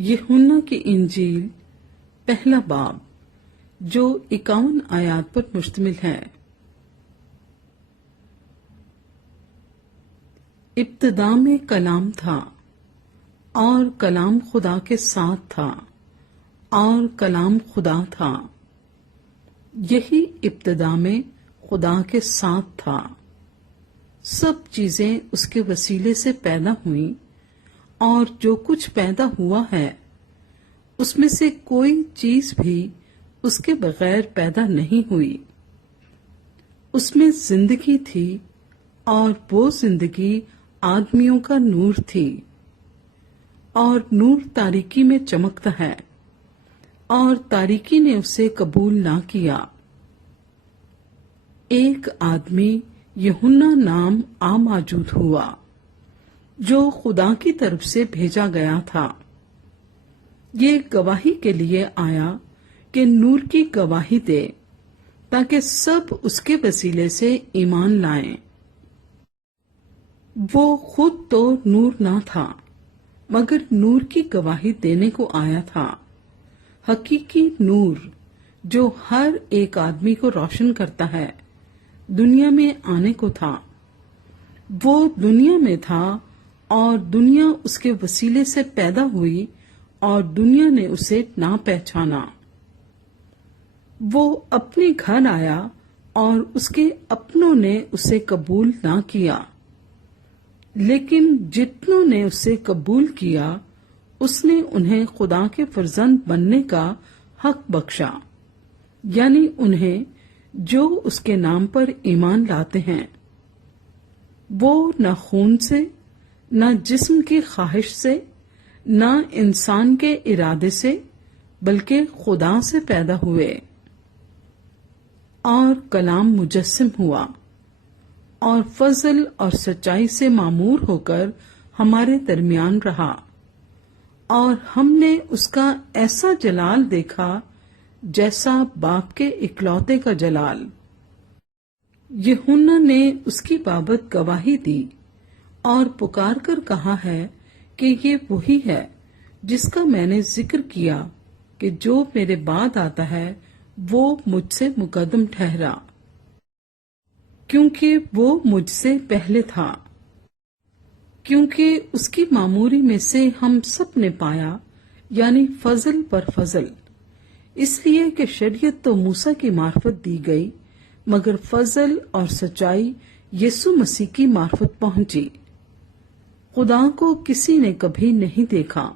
यूहन्ना की इंजील पहला बाब जो 51 आयात पर मुश्तमिल है। इब्तिदा में कलाम था और कलाम खुदा के साथ था और कलाम खुदा था। यही इब्तिदा में खुदा के साथ था। सब चीजें उसके वसीले से पैदा हुई और जो कुछ पैदा हुआ है उसमें से कोई चीज भी उसके बगैर पैदा नहीं हुई। उसमें जिंदगी थी और वो जिंदगी आदमियों का नूर थी और नूर तारीकी में चमकता है और तारीकी ने उसे कबूल ना किया। एक आदमी यूहन्ना नाम आ मौजूद हुआ जो खुदा की तरफ से भेजा गया था। ये गवाही के लिए आया कि नूर की गवाही दे ताकि सब उसके वसीले से ईमान लाएं। वो खुद तो नूर ना था मगर नूर की गवाही देने को आया था। हकीकी नूर जो हर एक आदमी को रोशन करता है दुनिया में आने को था। वो दुनिया में था और दुनिया उसके वसीले से पैदा हुई और दुनिया ने उसे ना पहचाना। वो अपने घर आया और उसके अपनों ने उसे कबूल ना किया, लेकिन जितनों ने उसे कबूल किया उसने उन्हें खुदा के फर्जंद बनने का हक बख्शा, यानी उन्हें जो उसके नाम पर ईमान लाते हैं। वो न खून से, न जिस्म की ख्वाहिश से, न इंसान के इरादे से, बल्कि खुदा से पैदा हुए। और कलाम मुजस्सिम हुआ और फजल और सच्चाई से मामूर होकर हमारे दरमियान रहा और हमने उसका ऐसा जलाल देखा जैसा बाप के इकलौते का जलाल। यूहन्ना ने उसकी बाबत गवाही दी और पुकार कर कहा है कि ये वही है जिसका मैंने जिक्र किया कि जो मेरे बाद आता है वो मुझसे मुकद्दम ठहरा, क्योंकि वो मुझसे पहले था। क्योंकि उसकी मामूरी में से हम सब ने पाया, यानी फजल पर फजल। इसलिए कि शरीयत तो मूसा की मार्फत दी गई मगर फजल और सच्चाई यीशु मसीह की मार्फत पहुंची। खुदा को किसी ने कभी नहीं देखा।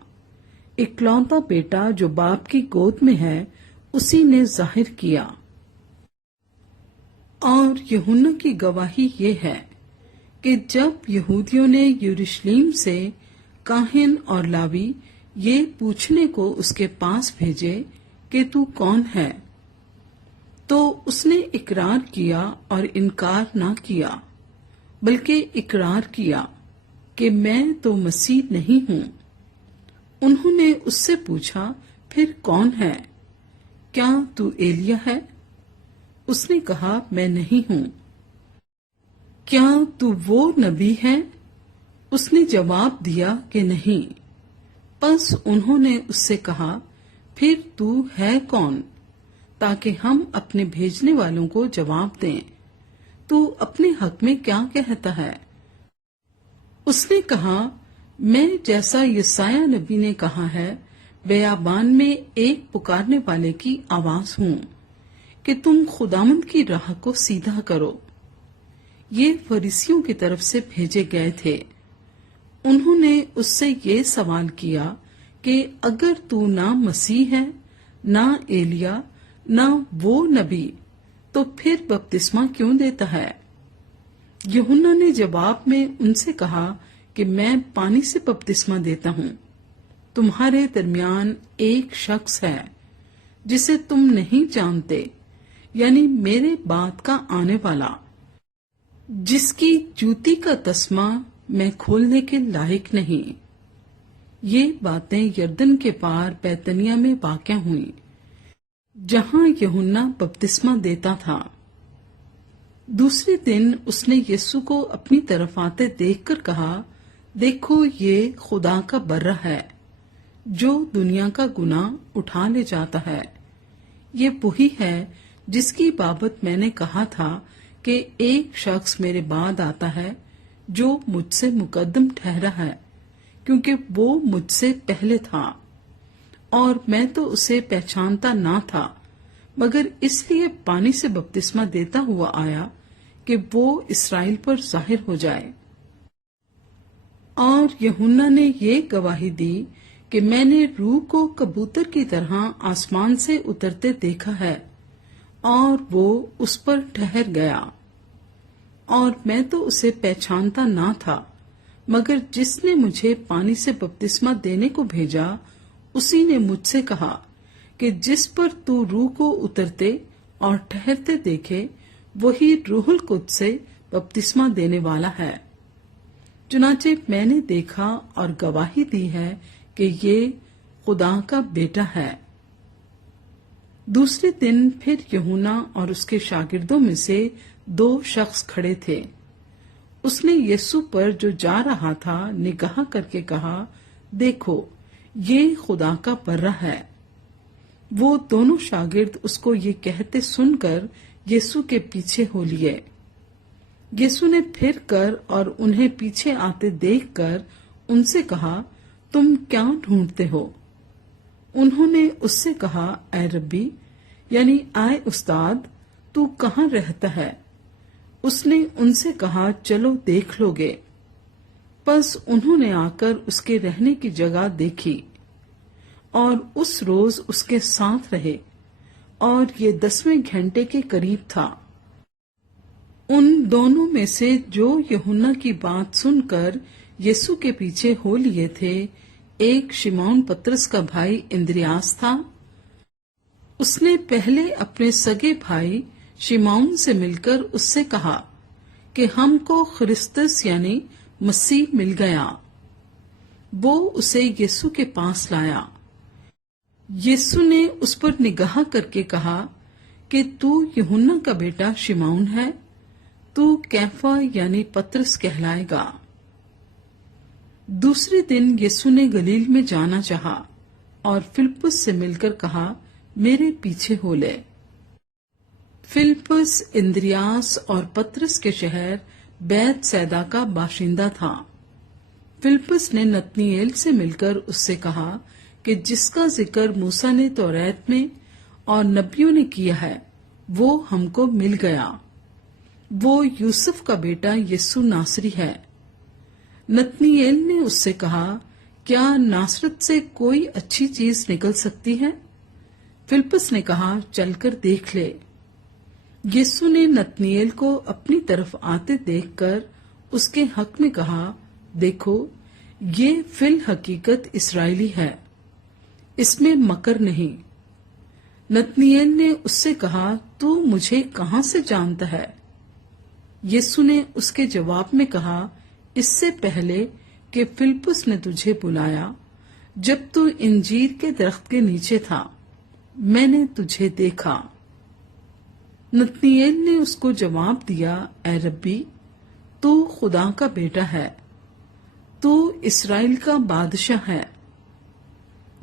इकलौता बेटा जो बाप की गोद में है उसी ने जाहिर किया। और यूहन्ना की गवाही ये है कि जब यहूदियों ने यरूशलेम से काहिन और लावी ये पूछने को उसके पास भेजे कि तू कौन है, तो उसने इकरार किया और इनकार ना किया, बल्कि इकरार किया कि मैं तो मसीह नहीं हूं। उन्होंने उससे पूछा, फिर कौन है? क्या तू एलिया है? उसने कहा, मैं नहीं हूं। क्या तू वो नबी है? उसने जवाब दिया कि नहीं। बस उन्होंने उससे कहा, फिर तू है कौन, ताकि हम अपने भेजने वालों को जवाब दें। तू अपने हक में क्या कहता है? उसने कहा, मैं जैसा यसाया नबी ने कहा है बेयाबान में एक पुकारने वाले की आवाज हूं कि तुम खुदावंद की राह को सीधा करो। ये फरीसियों की तरफ से भेजे गए थे। उन्होंने उससे ये सवाल किया कि अगर तू ना मसीह है, ना एलिया, ना वो नबी, तो फिर बपतिस्मा क्यों देता है? यूहन्ना ने जवाब में उनसे कहा कि मैं पानी से बपतिस्मा देता हूं। तुम्हारे दरमियान एक शख्स है जिसे तुम नहीं जानते, यानी मेरे बाद का आने वाला, जिसकी जूती का तस्मा मैं खोलने के लायक नहीं। ये बातें यरदन के पार बैतनिया में वाक़या हुई जहां यूहन्ना बपतिस्मा देता था। दूसरे दिन उसने यीशु को अपनी तरफ आते देखकर कहा, देखो ये खुदा का बर्रा है जो दुनिया का गुनाह उठा ले जाता है। ये वही है जिसकी बाबत मैंने कहा था कि एक शख्स मेरे बाद आता है जो मुझसे मुकद्दम ठहरा है, क्योंकि वो मुझसे पहले था और मैं तो उसे पहचानता ना था, मगर इसलिए पानी से बपतिस्मा देता हुआ आया कि वो इस्राएल पर जाहिर हो जाए। और यूहन्ना ने ये गवाही दी कि मैंने रूह को कबूतर की तरह आसमान से उतरते देखा है और वो उस पर ठहर गया, और मैं तो उसे पहचानता ना था, मगर जिसने मुझे पानी से बपतिस्मा देने को भेजा उसी ने मुझसे कहा कि जिस पर तू रूह को उतरते और ठहरते देखे वही रूहुल कुद्स से बपतिस्मा देने वाला है। चुनाचे मैंने देखा और गवाही दी है कि ये खुदा का बेटा है। दूसरे दिन फिर यूहन्ना और उसके शागिर्दों में से 2 शख्स खड़े थे। उसने यीशु पर जो जा रहा था निगाह करके कहा, देखो ये खुदा का बर्रा है। वो दोनों शागिर्द उसको ये कहते सुनकर यीशु के पीछे हो लिए। यीशु ने फिर कर और उन्हें पीछे आते देखकर उनसे कहा, तुम क्या ढूंढते हो? उन्होंने उससे कहा, ऐ रब्बी, यानी आए उस्ताद, तू कहाँ रहता है? उसने उनसे कहा, चलो देख लोगे। बस उन्होंने आकर उसके रहने की जगह देखी और उस रोज उसके साथ रहे, और ये 10वें घंटे के करीब था। उन दोनों में से जो यूहन्ना की बात सुनकर यीशु के पीछे हो लिए थे, एक शिमौन पतरस का भाई इंद्रियास था। उसने पहले अपने सगे भाई शिमौन से मिलकर उससे कहा कि हमको ख्रिस्तस यानी मसीह मिल गया। वो उसे यीशु के पास लाया। यीशु ने उस पर निगाह करके कहा कि तू यूहन्ना का बेटा शिमौन है, तू कैफा यानी पतरस कहलाएगा। दूसरे दिन यीशु ने गलील में जाना चाहा और फिलिप्पुस से मिलकर कहा, मेरे पीछे हो ले। फिलिप्पुस इंद्रियास और पतरस के शहर बैतसैदा का बाशिंदा था। फिलिप्पुस ने नतनीएल से मिलकर उससे कहा कि जिसका जिक्र मूसा ने तौरात में और नबियों ने किया है वो हमको मिल गया। वो यूसुफ का बेटा यीशु नासरी है। नतनीएल ने उससे कहा, क्या नासरत से कोई अच्छी चीज निकल सकती है? फिलिप्पुस ने कहा, चलकर देख ले। यीशु ने नतनीएल को अपनी तरफ आते देखकर उसके हक में कहा, देखो ये फिल हकीकत इस्राएली है, इसमें मकर नहीं। नतनीएल ने उससे कहा, तू मुझे कहां से जानता है? यीशु ने उसके जवाब में कहा, इससे पहले कि फिलिप्पुस ने तुझे बुलाया, जब तू इंजीर के दरख्त के नीचे था, मैंने तुझे देखा। नतनीएल ने उसको जवाब दिया, ऐ रब्बी, तू खुदा का बेटा है, तू इस्राएल का बादशाह है।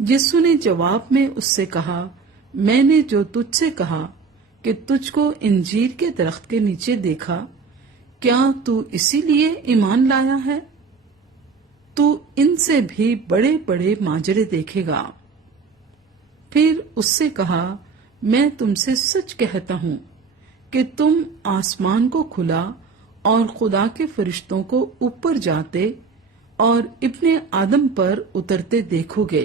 यीशु ने जवाब में उससे कहा, मैंने जो तुझसे कहा कि तुझको इंजीर के दरख्त के नीचे देखा, क्या तू इसीलिए ईमान लाया है? तू इनसे भी बड़े बड़े माजरे देखेगा। फिर उससे कहा, मैं तुमसे सच कहता हूं कि तुम आसमान को खुला और खुदा के फरिश्तों को ऊपर जाते और इब्ने आदम पर उतरते देखोगे।